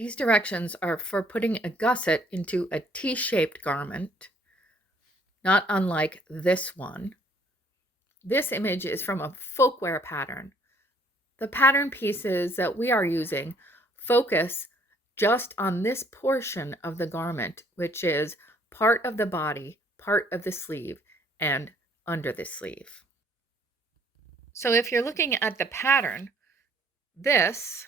These directions are for putting a gusset into a T-shaped garment, not unlike this one. This image is from a folkwear pattern. The pattern pieces that we are using focus just on this portion of the garment, which is part of the body, part of the sleeve, and under the sleeve. So if you're looking at the pattern, this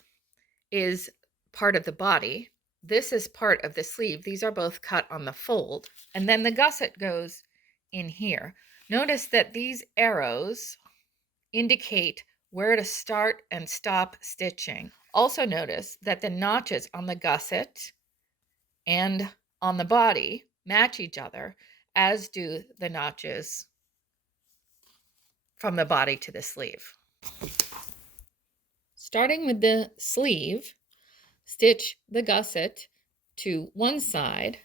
is part of the body. This is part of the sleeve. These are both cut on the fold. And then the gusset goes in here. Notice that these arrows indicate where to start and stop stitching. Also notice that the notches on the gusset and on the body match each other, as do the notches from the body to the sleeve. Starting with the sleeve, stitch the gusset to one side,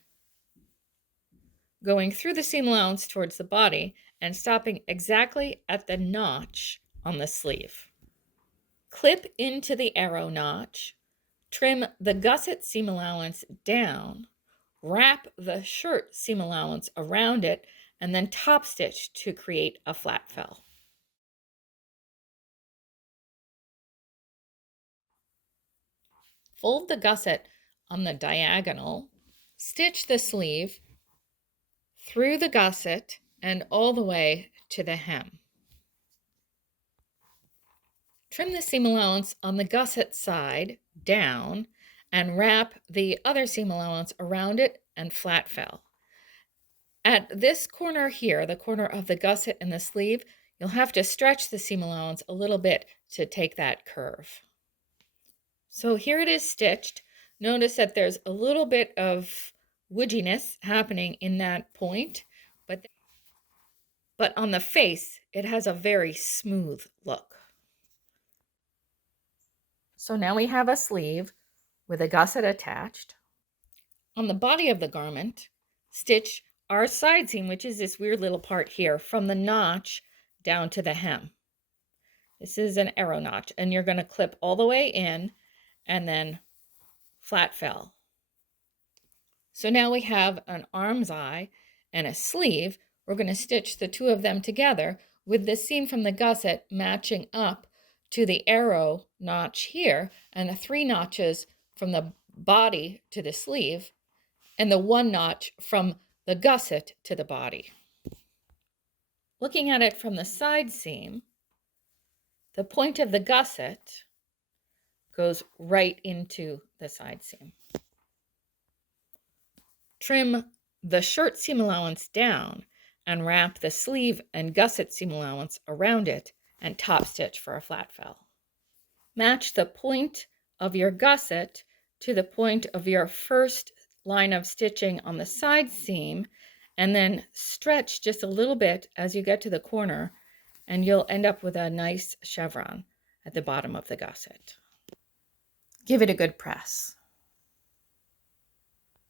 going through the seam allowance towards the body and stopping exactly at the notch on the sleeve. Clip into the arrow notch, trim the gusset seam allowance down, wrap the shirt seam allowance around it, and then top stitch to create a flat fell. Fold the gusset on the diagonal, stitch the sleeve through the gusset and all the way to the hem. Trim the seam allowance on the gusset side down and wrap the other seam allowance around it and flat fell. At this corner here, the corner of the gusset and the sleeve, you'll have to stretch the seam allowance a little bit to take that curve. So here it is stitched. Notice that there's a little bit of woodiness happening in that point, but on the face, it has a very smooth look. So now we have a sleeve with a gusset attached. On the body of the garment, stitch our side seam, which is this weird little part here, from the notch down to the hem. This is an arrow notch, and you're going to clip all the way in and then flat fell. So now we have an arm's eye and a sleeve. We're going to stitch the two of them together with the seam from the gusset matching up to the arrow notch here and the 3 notches from the body to the sleeve and the 1 notch from the gusset to the body. Looking at it from the side seam, the point of the gusset goes right into the side seam. Trim the shirt seam allowance down and wrap the sleeve and gusset seam allowance around it and top stitch for a flat fell. Match the point of your gusset to the point of your first line of stitching on the side seam and then stretch just a little bit as you get to the corner, and you'll end up with a nice chevron at the bottom of the gusset. Give it a good press.